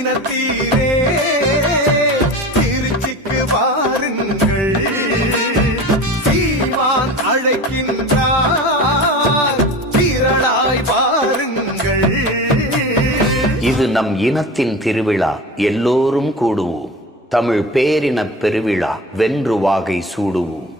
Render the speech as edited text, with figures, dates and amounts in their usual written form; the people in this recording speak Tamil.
இனத்தீரே திருச்சிக்கு வாருங்கள், சீமான் அழைக்கின்றார் திரளாய் வாருங்கள். இது நம் இனத்தின் திருவிழா, எல்லோரும் கூடுவோம். தமிழ் பேரினப் பெருவிழா, வென்று வாகை சூடுவோம்.